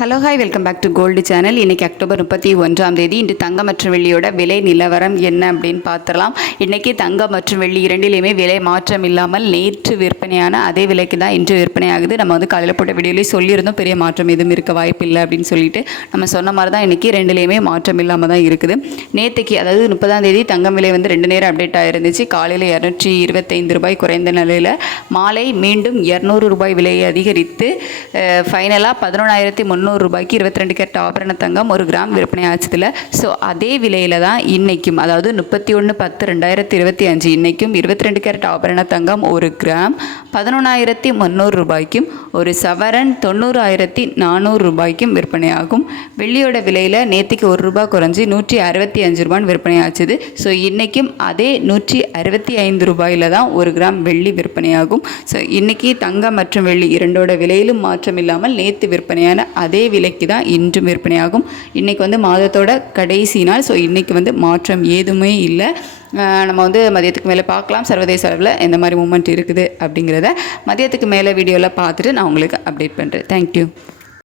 Hello hi welcome back to gold channel. இன்றைக்கி October 31ஆம் தேதி. இன்று தங்கம் மற்றும் வெள்ளியோட விலை நிலவரம் என்ன அப்படின்னு பார்த்துடலாம். இன்றைக்கி தங்கம் மற்றும் வெள்ளி இரண்டிலையுமே விலை மாற்றம் இல்லாமல் நேற்று விற்பனையான அதே விலைக்கு தான் இன்று விற்பனை ஆகுது. நம்ம காலையில் போட்ட வீடியோலேயும் சொல்லியிருந்தோம் பெரிய மாற்றம் எதுவும் இருக்க வாய்ப்பு இல்லை அப்படின்னு சொல்லிட்டு நம்ம சொன்ன மாதிரி தான் இன்றைக்கி ரெண்டுலேயுமே மாற்றம் இல்லாமல் தான் இருக்குது. நேற்றுக்கு அதாவது 30ஆம் தேதி தங்கம் விலை 2 நேரம் அப்டேட் ஆகிருந்துச்சு. காலையில் 225 ரூபாய் குறைந்த நிலையில் மாலை மீண்டும் 200 ரூபாய் விலையை அதிகரித்து ஃபைனலாக 11,300 ரூபாய்க்கு 22 கேரட் ஆபரண தங்கம் 1 கிராம் விற்பனை ஆச்சுதில்ல. ஸோ அதே விலையில் தான் இன்றைக்கும், அதாவது 31/10/2025 இன்றைக்கும் 22 கேரட் ஆபரண தங்கம் 1 கிராம் 11,300 ரூபாய்க்கும், ஒரு சவரன் 90,400 ரூபாய்க்கும் விற்பனையாகும். வெள்ளியோட விலையில் நேற்றுக்கு 1 ரூபாய் குறைஞ்சி 165 ரூபான்னு விற்பனை ஆச்சுது. ஸோ இன்றைக்கும் அதே 165 ரூபாயில் தான் 1 கிராம் வெள்ளி விற்பனையாகும். ஸோ இன்றைக்கி தங்கம் மற்றும் வெள்ளி இரண்டோட விலையிலும் மாற்றம் இல்லாமல் நேற்று விற்பனையான அதே விலைக்கு தான் இன்றும் விற்பனையாகும். இன்றைக்கி மாதத்தோட கடைசி நாள். ஸோ இன்றைக்கி மாற்றம் ஏதுமே இல்லை. நம்ம மதியத்துக்கு மேலே பார்க்கலாம் சர்வதேச அளவில் எந்த மாதிரி மூமெண்ட் இருக்குது அப்படிங்கிறத மதியத்துக்கு மேலே வீடியோவில் பார்த்துட்டு நான் உங்களுக்கு அப்டேட் பண்ணுறேன். தேங்க்யூ.